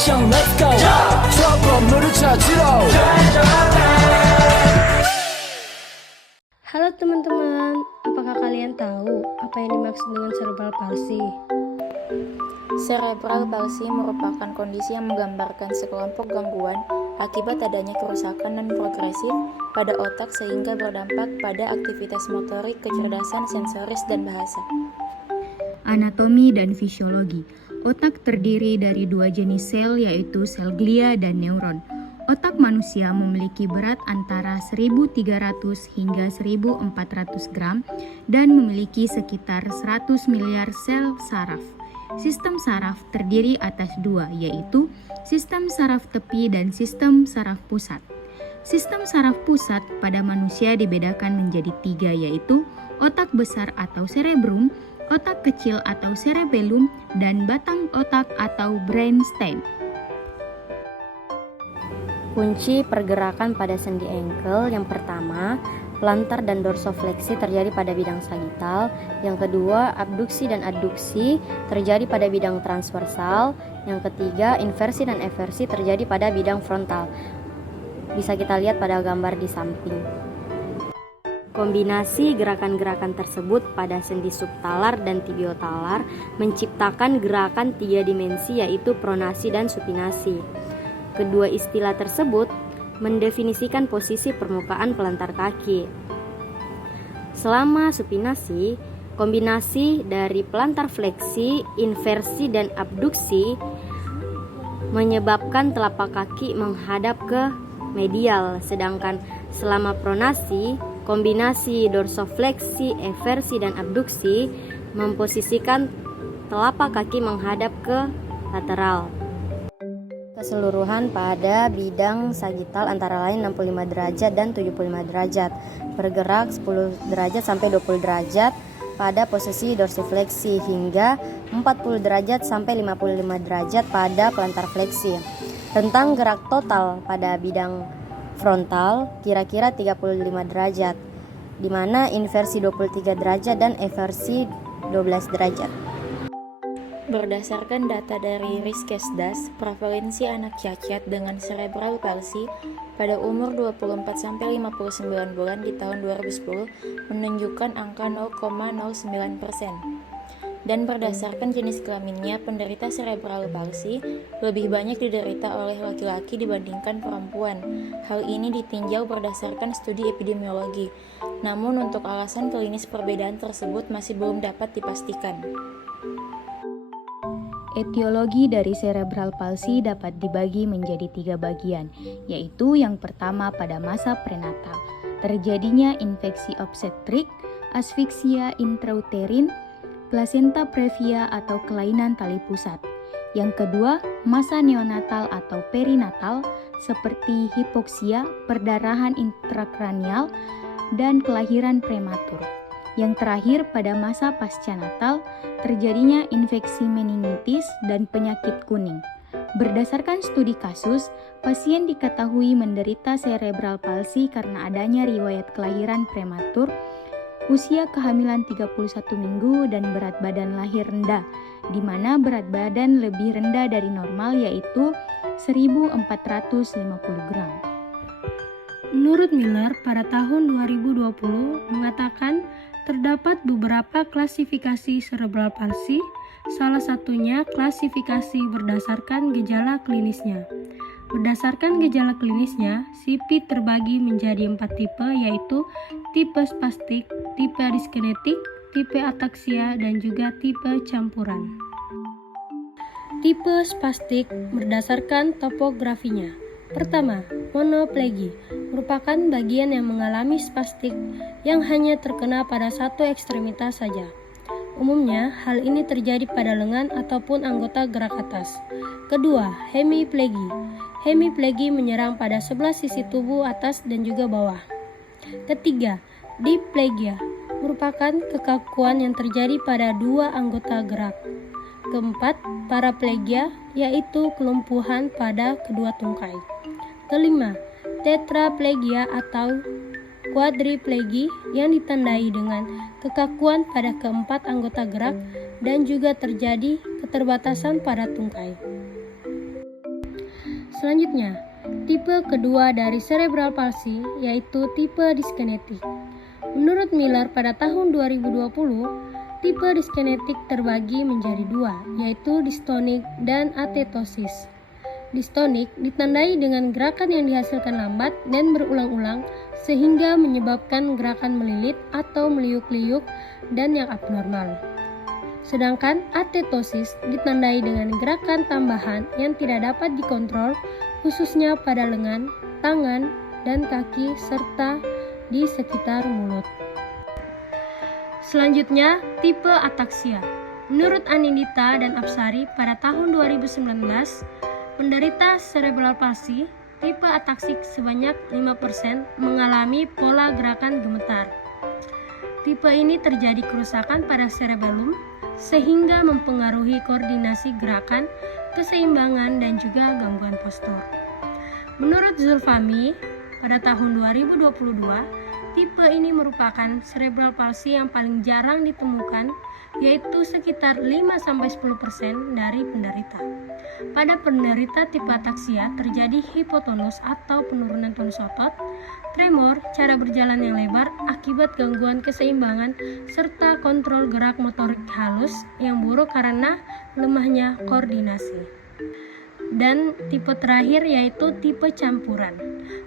action let's go 저 건물을 찾으러 Halo teman-teman, apakah kalian tahu apa yang dimaksud dengan cerebral palsy? Cerebral palsy merupakan kondisi yang menggambarkan sekelompok gangguan akibat adanya kerusakan dan progresif pada otak sehingga berdampak pada aktivitas motorik, kecerdasan sensoris, dan bahasa. Anatomi dan fisiologi. Otak terdiri dari dua jenis sel, yaitu sel glia dan neuron. Otak manusia memiliki berat antara 1.300 hingga 1.400 gram dan memiliki sekitar 100 miliar sel saraf. Sistem saraf terdiri atas dua, yaitu sistem saraf tepi dan sistem saraf pusat. Sistem saraf pusat pada manusia dibedakan menjadi tiga, yaitu otak besar atau cerebrum, otak kecil atau cerebellum, dan batang otak atau brainstem. Kunci pergerakan pada sendi ankle yang pertama, plantar dan dorsofleksi terjadi pada bidang sagital. Yang kedua, abduksi dan adduksi terjadi pada bidang transversal. Yang ketiga, inversi dan eversi terjadi pada bidang frontal. Bisa kita lihat pada gambar di samping. Kombinasi gerakan-gerakan tersebut pada sendi subtalar dan tibiotalar menciptakan gerakan tiga dimensi, yaitu pronasi dan supinasi. Kedua istilah tersebut mendefinisikan posisi permukaan pelantar kaki. Selama supinasi, kombinasi dari plantar fleksi, inversi, dan abduksi menyebabkan telapak kaki menghadap ke medial, sedangkan selama pronasi, kombinasi dorsofleksi, eversi, dan abduksi memposisikan telapak kaki menghadap ke lateral. Keseluruhan pada bidang sagital antara lain 65 derajat dan 75 derajat, bergerak 10 derajat sampai 20 derajat pada posisi dorsifleksi hingga 40 derajat sampai 55 derajat pada plantar fleksi. Rentang gerak total pada bidang frontal kira-kira 35 derajat, di mana inversi 23 derajat dan eversi 12 derajat. Berdasarkan data dari Riskesdas, prevalensi anak cacat dengan cerebral palsy pada umur 24-59 bulan di tahun 2010 menunjukkan angka 0,09%. Dan berdasarkan jenis kelaminnya, penderita cerebral palsy lebih banyak diderita oleh laki-laki dibandingkan perempuan. Hal ini ditinjau berdasarkan studi epidemiologi. Namun untuk alasan klinis perbedaan tersebut masih belum dapat dipastikan. Etiologi dari cerebral palsy dapat dibagi menjadi tiga bagian, yaitu yang pertama pada masa prenatal, terjadinya infeksi obstetrik, asfiksia intrauterin, plasenta previa atau kelainan tali pusat. Yang kedua, masa neonatal atau perinatal, seperti hipoksia, perdarahan intrakranial, dan kelahiran prematur. Yang terakhir, pada masa pasca natal, terjadinya infeksi meningitis dan penyakit kuning. Berdasarkan studi kasus, pasien diketahui menderita cerebral palsy karena adanya riwayat kelahiran prematur, usia kehamilan 31 minggu, dan berat badan lahir rendah, di mana berat badan lebih rendah dari normal, yaitu 1.450 gram. Menurut Miller, pada tahun 2020 mengatakan terdapat beberapa klasifikasi cerebral palsy, salah satunya klasifikasi berdasarkan gejala klinisnya. Berdasarkan gejala klinisnya, CP terbagi menjadi 4 tipe, yaitu tipe spastik, tipe diskinetik, tipe ataksia, dan juga tipe campuran. Tipe spastik berdasarkan topografinya. Pertama, monoplegi merupakan bagian yang mengalami spastik yang hanya terkena pada satu ekstremitas saja. Umumnya, hal ini terjadi pada lengan ataupun anggota gerak atas. Kedua, hemiplegi. Hemiplegi menyerang pada sebelah sisi tubuh atas dan juga bawah. Ketiga, diplegia merupakan kekakuan yang terjadi pada dua anggota gerak. Keempat, paraplegia, yaitu kelumpuhan pada kedua tungkai. Kelima, tetraplegia atau quadriplegi yang ditandai dengan kekakuan pada keempat anggota gerak dan juga terjadi keterbatasan pada tungkai. Selanjutnya, tipe kedua dari cerebral palsy yaitu tipe dyskinetik. Menurut Miller pada tahun 2020, tipe dyskinetik terbagi menjadi dua, yaitu dystonik dan atetosis. Dystonik ditandai dengan gerakan yang dihasilkan lambat dan berulang-ulang sehingga menyebabkan gerakan melilit atau meliuk-liuk dan yang abnormal. Sedangkan atetosis ditandai dengan gerakan tambahan yang tidak dapat dikontrol khususnya pada lengan, tangan, dan kaki serta di sekitar mulut. Selanjutnya, tipe ataksia. Menurut Anindita dan Apsari pada tahun 2019, penderita cerebral palsy tipe ataksik sebanyak 5% mengalami pola gerakan gemetar. Tipe ini terjadi kerusakan pada cerebellum sehingga mempengaruhi koordinasi gerakan, keseimbangan, dan juga gangguan postur. Menurut Zulfami, pada tahun 2022, tipe ini merupakan cerebral palsy yang paling jarang ditemukan, yaitu sekitar 5-10% dari penderita. Pada penderita tipe ataksia terjadi hipotonus atau penurunan tonus otot, tremor, cara berjalan yang lebar akibat gangguan keseimbangan, serta kontrol gerak motorik halus yang buruk karena lemahnya koordinasi. Dan tipe terakhir yaitu tipe campuran.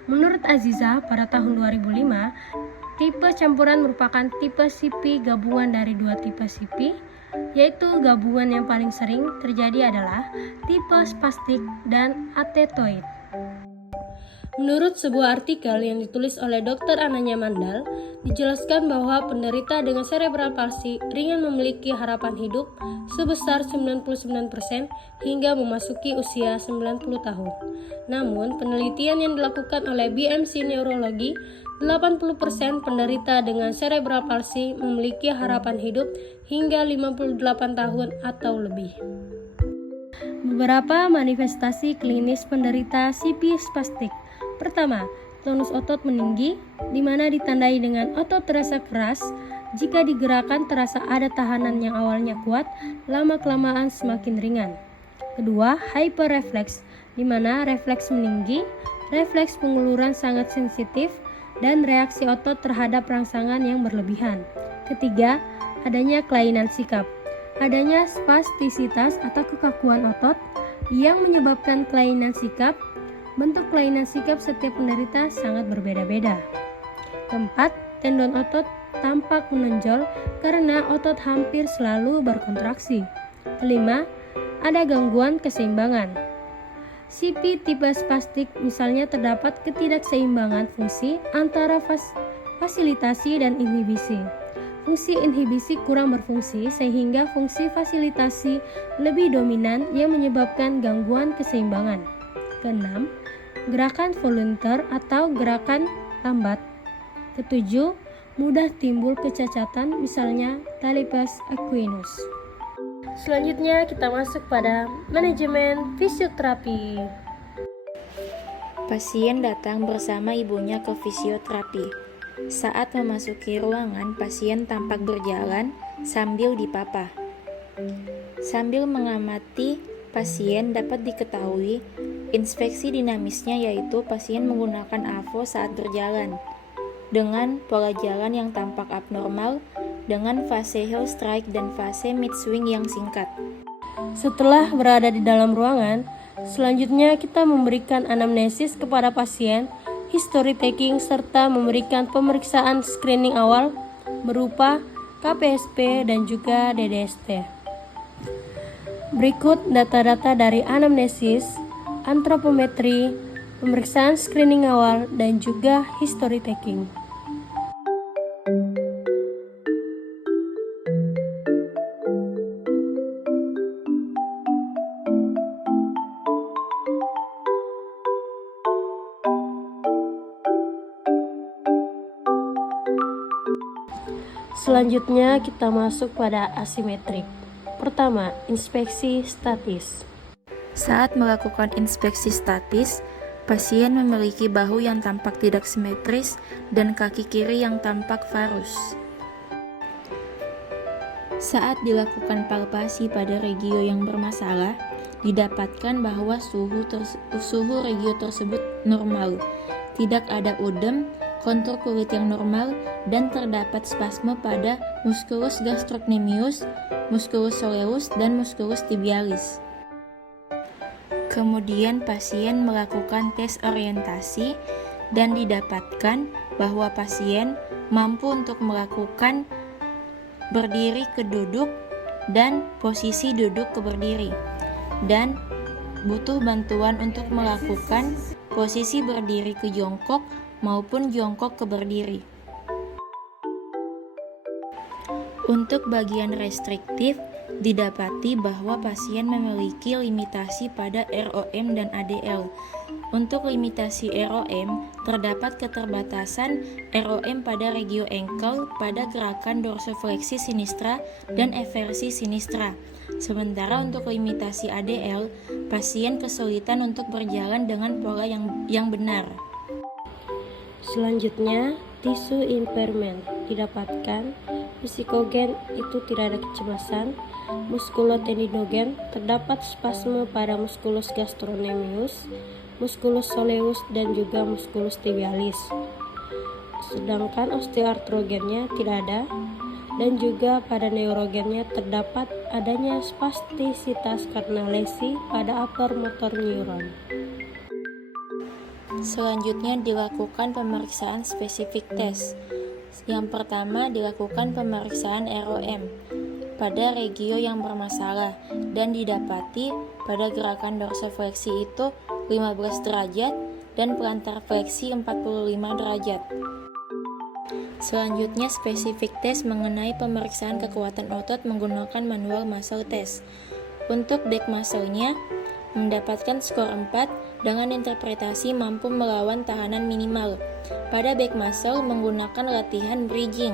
Menurut Aziza pada tahun 2005, tipe campuran merupakan tipe CP gabungan dari dua tipe CP, yaitu gabungan yang paling sering terjadi adalah tipe spastik dan atetoid. Menurut sebuah artikel yang ditulis oleh Dr. Ananya Mandal, dijelaskan bahwa penderita dengan cerebral palsy ringan memiliki harapan hidup sebesar 99% hingga memasuki usia 90 tahun. Namun, penelitian yang dilakukan oleh BMC Neurologi, 80% penderita dengan cerebral palsy memiliki harapan hidup hingga 58 tahun atau lebih. Beberapa manifestasi klinis penderita CP spastik. Pertama, tonus otot meninggi, di mana ditandai dengan otot terasa keras. Jika digerakkan terasa ada tahanan yang awalnya kuat, lama-kelamaan semakin ringan. Kedua, hyperrefleks, di mana refleks meninggi, refleks penguluran sangat sensitif, dan reaksi otot terhadap rangsangan yang berlebihan. Ketiga, adanya kelainan sikap. Adanya spastisitas atau kekakuan otot yang menyebabkan kelainan sikap. Bentuk kelainan sikap setiap penderita sangat berbeda-beda. Keempat, tendon otot tampak menonjol karena otot hampir selalu berkontraksi. Kelima, ada gangguan keseimbangan. CP tipe spastik misalnya terdapat ketidakseimbangan fungsi antara fasilitasi dan inhibisi. Fungsi inhibisi kurang berfungsi sehingga fungsi fasilitasi lebih dominan yang menyebabkan gangguan keseimbangan. Keenam, gerakan volunteer atau gerakan lambat. Ketujuh, mudah timbul kecacatan misalnya talipes equinus. Selanjutnya kita masuk pada manajemen fisioterapi. Pasien datang bersama ibunya ke fisioterapi. Saat memasuki ruangan, pasien tampak berjalan sambil dipapah. Sambil mengamati pasien dapat diketahui inspeksi dinamisnya, yaitu pasien menggunakan AVO saat berjalan dengan pola jalan yang tampak abnormal dengan fase heel strike dan fase mid swing yang singkat. Setelah berada di dalam ruangan, selanjutnya kita memberikan anamnesis kepada pasien, history taking, serta memberikan pemeriksaan screening awal berupa KPSP dan juga DDST. Berikut data-data dari anamnesis, antropometri, pemeriksaan screening awal, dan juga history taking. Selanjutnya kita masuk pada asimetrik. Pertama, inspeksi statis. Saat melakukan inspeksi statis, pasien memiliki bahu yang tampak tidak simetris dan kaki kiri yang tampak varus. Saat dilakukan palpasi pada regio yang bermasalah, didapatkan bahwa suhu regio tersebut normal, tidak ada udem, kontur kulit yang normal, dan terdapat spasme pada musculus gastrocnemius, musculus soleus, dan musculus tibialis. Kemudian pasien melakukan tes orientasi dan didapatkan bahwa pasien mampu untuk melakukan berdiri ke duduk dan posisi duduk ke berdiri, dan butuh bantuan untuk melakukan posisi berdiri ke jongkok maupun jongkok ke berdiri. Untuk bagian restriktif, didapati bahwa pasien memiliki limitasi pada ROM dan ADL. Untuk limitasi ROM, terdapat keterbatasan ROM pada regio ankle pada gerakan dorsofleksi sinistra dan eversi sinistra. Sementara untuk limitasi ADL, pasien kesulitan untuk berjalan dengan pola yang benar. Selanjutnya, tisu impairment didapatkan. Psikogen itu tidak ada kecemasan. Muskulotendinogen terdapat spasme pada musculus gastrocnemius, musculus soleus, dan juga musculus tibialis. Sedangkan osteoartrogennya tidak ada, dan juga pada neurogennya terdapat adanya spastisitas karena lesi pada upper motor neuron. Selanjutnya dilakukan pemeriksaan spesifik tes. Yang pertama dilakukan pemeriksaan ROM pada regio yang bermasalah dan didapati pada gerakan dorsofleksi itu 15 derajat dan plantar fleksi 45 derajat. Selanjutnya spesifik tes mengenai pemeriksaan kekuatan otot menggunakan manual muscle test. Untuk back muscle-nya mendapatkan skor 4 dengan interpretasi mampu melawan tahanan minimal. Pada back muscle menggunakan latihan bridging.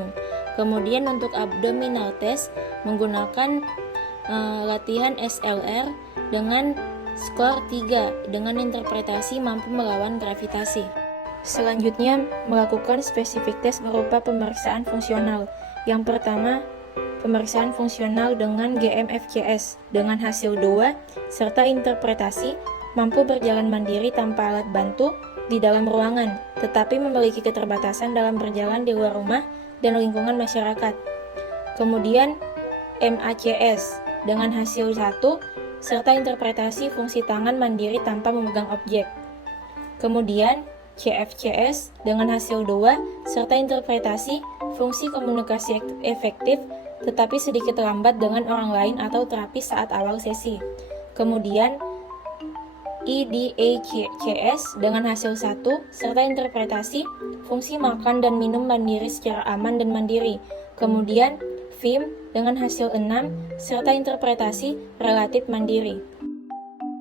Kemudian untuk abdominal test menggunakan latihan SLR dengan skor 3 dengan interpretasi mampu melawan gravitasi. Selanjutnya melakukan spesifik test berupa pemeriksaan fungsional. Yang pertama, pemeriksaan fungsional dengan GMFCS dengan hasil 2 serta interpretasi mampu berjalan mandiri tanpa alat bantu di dalam ruangan, tetapi memiliki keterbatasan dalam berjalan di luar rumah dan lingkungan masyarakat. Kemudian MACS dengan hasil 1 serta interpretasi fungsi tangan mandiri tanpa memegang objek. Kemudian CFCS dengan hasil 2 serta interpretasi fungsi komunikasi efektif tetapi sedikit lambat dengan orang lain atau terapis saat awal sesi. Kemudian EDACS dengan hasil 1 serta interpretasi fungsi makan dan minum mandiri secara aman dan mandiri. Kemudian FIM dengan hasil 6 serta interpretasi relatif mandiri.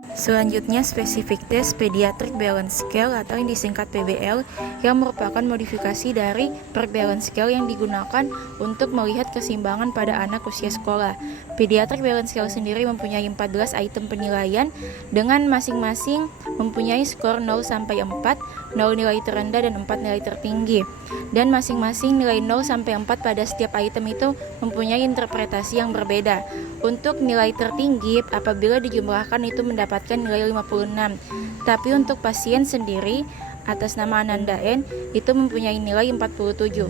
Selanjutnya spesifik tes pediatric balance scale atau yang disingkat PBL yang merupakan modifikasi dari per balance scale yang digunakan untuk melihat keseimbangan pada anak usia sekolah. Pediatric balance scale sendiri mempunyai 14 item penilaian dengan masing-masing mempunyai skor 0 sampai 4, 0 nilai terendah dan 4 nilai tertinggi. Dan masing-masing nilai 0 sampai 4 pada setiap item itu mempunyai interpretasi yang berbeda. Untuk nilai tertinggi apabila dijumlahkan itu mendapatkan nilai 56. Tapi untuk pasien sendiri atas nama Ananda N itu mempunyai nilai 47.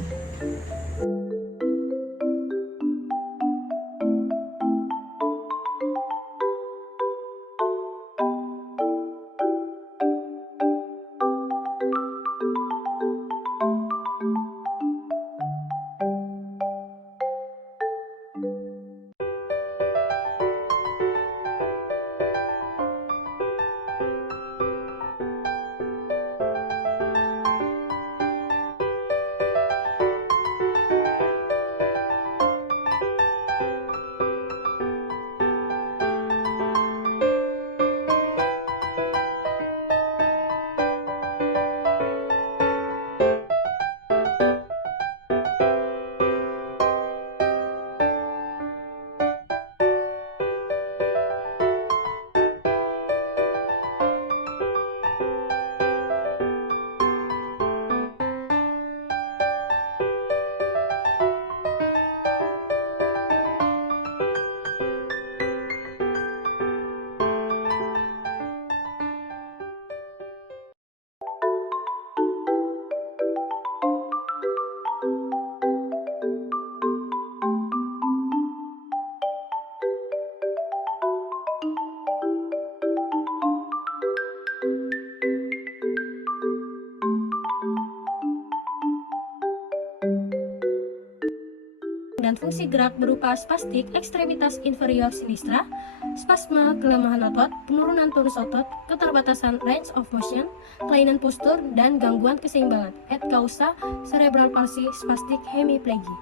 fungsi gerak berupa spastik ekstremitas inferior sinistra, spasma kelemahan otot, penurunan tonus otot, keterbatasan range of motion, kelainan postur, dan gangguan keseimbangan et causa cerebral palsy spastic hemiplegia.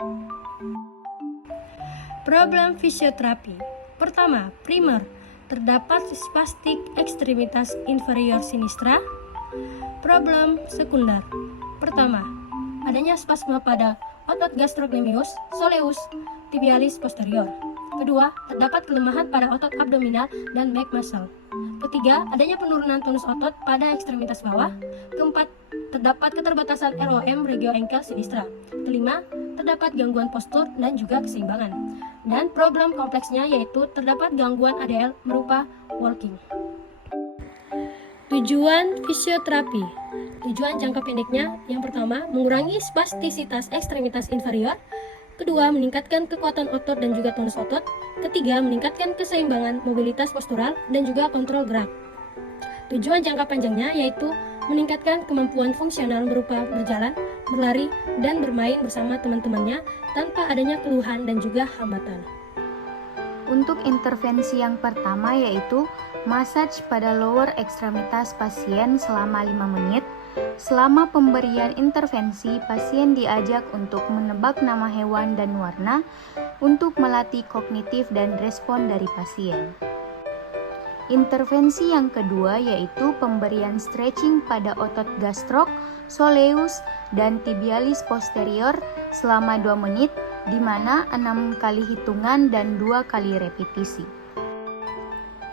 Problem fisioterapi. Pertama, primer, terdapat spastik ekstremitas inferior sinistra. Problem sekunder. Pertama, adanya spasma pada otot gastrocnemius, soleus, tibialis posterior. Kedua, terdapat kelemahan pada otot abdominal dan back muscle. Ketiga, adanya penurunan tonus otot pada ekstremitas bawah. Keempat, terdapat keterbatasan ROM regio ankle sinistra. Kelima, terdapat gangguan postur dan juga keseimbangan. Dan problem kompleksnya yaitu terdapat gangguan ADL berupa walking. Tujuan fisioterapi. Tujuan jangka pendeknya yang pertama, mengurangi spastisitas ekstremitas inferior. Kedua, meningkatkan kekuatan otot dan juga tonus otot. Ketiga, meningkatkan keseimbangan, mobilitas postural, dan juga kontrol gerak. Tujuan jangka panjangnya yaitu meningkatkan kemampuan fungsional berupa berjalan, berlari, dan bermain bersama teman-temannya tanpa adanya keluhan dan juga hambatan. Untuk intervensi yang pertama yaitu massage pada lower ekstremitas pasien selama 5 menit. Selama pemberian intervensi, pasien diajak untuk menebak nama hewan dan warna untuk melatih kognitif dan respon dari pasien. Intervensi yang kedua yaitu pemberian stretching pada otot gastrok, soleus, dan tibialis posterior selama 2 menit, di mana 6 kali hitungan dan 2 kali repetisi.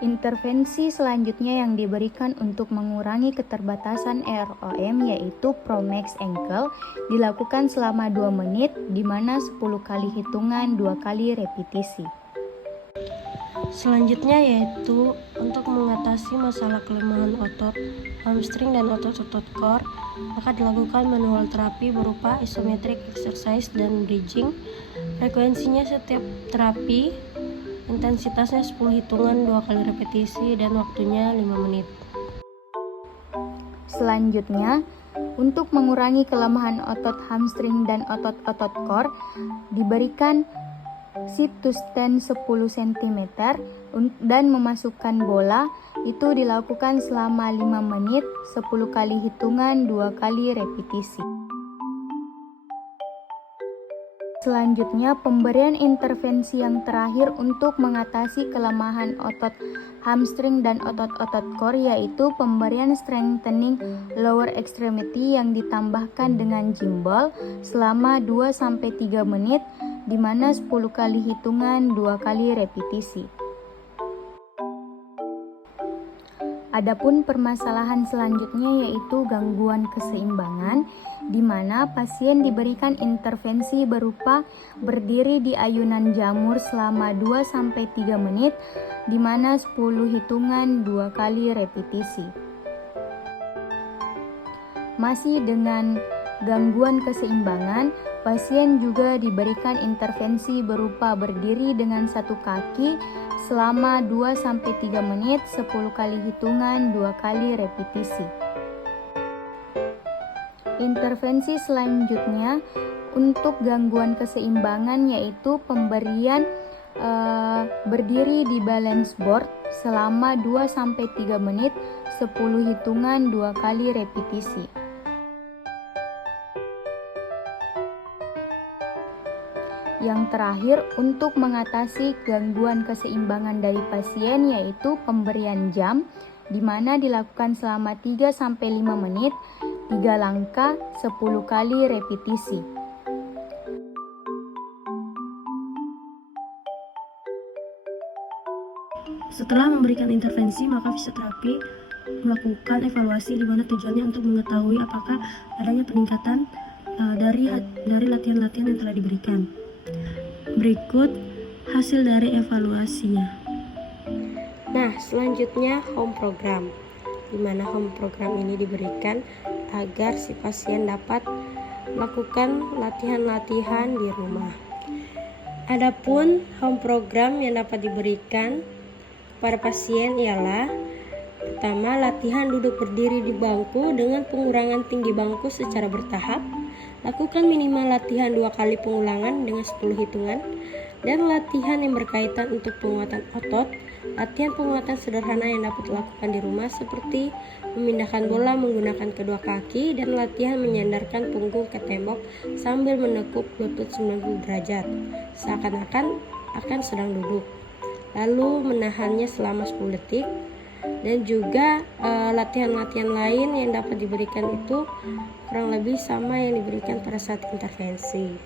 Intervensi selanjutnya yang diberikan untuk mengurangi keterbatasan ROM yaitu Promax Ankle, dilakukan selama 2 menit, di mana 10 kali hitungan 2 kali repetisi. Selanjutnya yaitu untuk mengatasi masalah kelemahan otot hamstring dan otot-otot core, maka dilakukan manual terapi berupa isometric exercise dan bridging. Frekuensinya setiap terapi, intensitasnya 10 hitungan 2 kali repetisi, dan waktunya 5 menit. Selanjutnya, untuk mengurangi kelemahan otot hamstring dan otot-otot core, diberikan sit to stand 10 cm dan memasukkan bola. Itu dilakukan selama 5 menit, 10 kali hitungan 2 kali repetisi. Selanjutnya, pemberian intervensi yang terakhir untuk mengatasi kelemahan otot hamstring dan otot-otot core yaitu pemberian strengthening lower extremity yang ditambahkan dengan gym ball selama 2-3 menit, di mana 10 kali hitungan 2 kali repetisi. Adapun permasalahan selanjutnya yaitu gangguan keseimbangan, di mana pasien diberikan intervensi berupa berdiri di ayunan jamur selama 2-3 menit, di mana 10 hitungan 2 kali repetisi. Masih dengan gangguan keseimbangan, pasien juga diberikan intervensi berupa berdiri dengan satu kaki selama 2-3 menit, 10 kali hitungan 2 kali repetisi. Intervensi selanjutnya untuk gangguan keseimbangan yaitu pemberian berdiri di balance board selama 2-3 menit, 10 hitungan 2 kali repetisi. Yang terakhir, untuk mengatasi gangguan keseimbangan dari pasien yaitu pemberian jam, di mana dilakukan selama 3-5 menit, 3 langkah, 10 kali repetisi. Setelah memberikan intervensi, maka fisioterapi melakukan evaluasi di mana tujuannya untuk mengetahui apakah adanya peningkatan dari latihan-latihan yang telah diberikan. Berikut hasil dari evaluasinya. Nah, selanjutnya home program, di mana home program ini diberikan agar si pasien dapat melakukan latihan-latihan di rumah. Adapun home program yang dapat diberikan kepada pasien ialah pertama, latihan duduk berdiri di bangku dengan pengurangan tinggi bangku secara bertahap. Lakukan minimal latihan 2 kali pengulangan dengan 10 hitungan. dan latihan yang berkaitan untuk penguatan otot. Latihan penguatan sederhana yang dapat dilakukan di rumah seperti memindahkan bola menggunakan kedua kaki dan latihan menyandarkan punggung ke tembok sambil menekuk lutut 90 derajat seakan-akan akan sedang duduk, lalu menahannya selama 10 detik. Dan juga latihan-latihan lain yang dapat diberikan itu kurang lebih sama yang diberikan pada saat intervensi,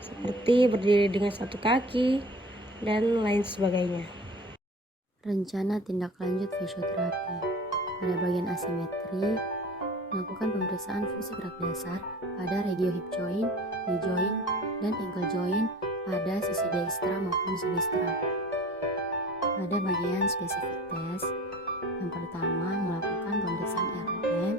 seperti berdiri dengan satu kaki dan lain sebagainya. Rencana tindak lanjut fisioterapi. Pada bagian asimetri, melakukan pemeriksaan fungsi gerak dasar pada regio hip joint, knee joint, dan ankle joint pada sisi dekstra maupun sinistra. Pada bagian spesifik tes, yang pertama melakukan pemeriksaan ROM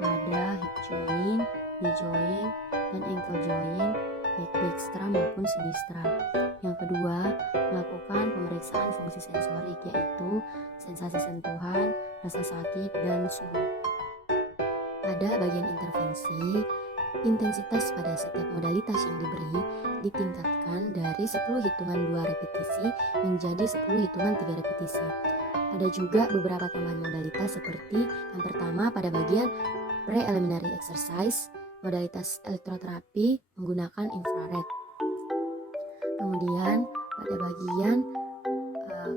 pada hip joint, knee joint, dan ankle joint baik dekstra maupun sinistra. Yang kedua, melakukan pemeriksaan fungsi sensorik yaitu sensasi sentuhan, rasa sakit, dan suhu. Pada bagian intervensi, intensitas pada setiap modalitas yang diberi ditingkatkan dari 10 hitungan 2 repetisi menjadi 10 hitungan 3 repetisi. Ada juga beberapa tambahan modalitas seperti yang pertama pada bagian preliminary exercise, modalitas elektroterapi menggunakan infrared. Kemudian pada bagian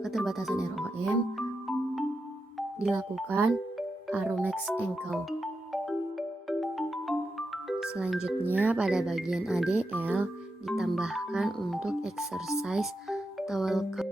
keterbatasan ROM dilakukan Aromax ankle. Selanjutnya pada bagian ADL ditambahkan untuk exercise towel curl.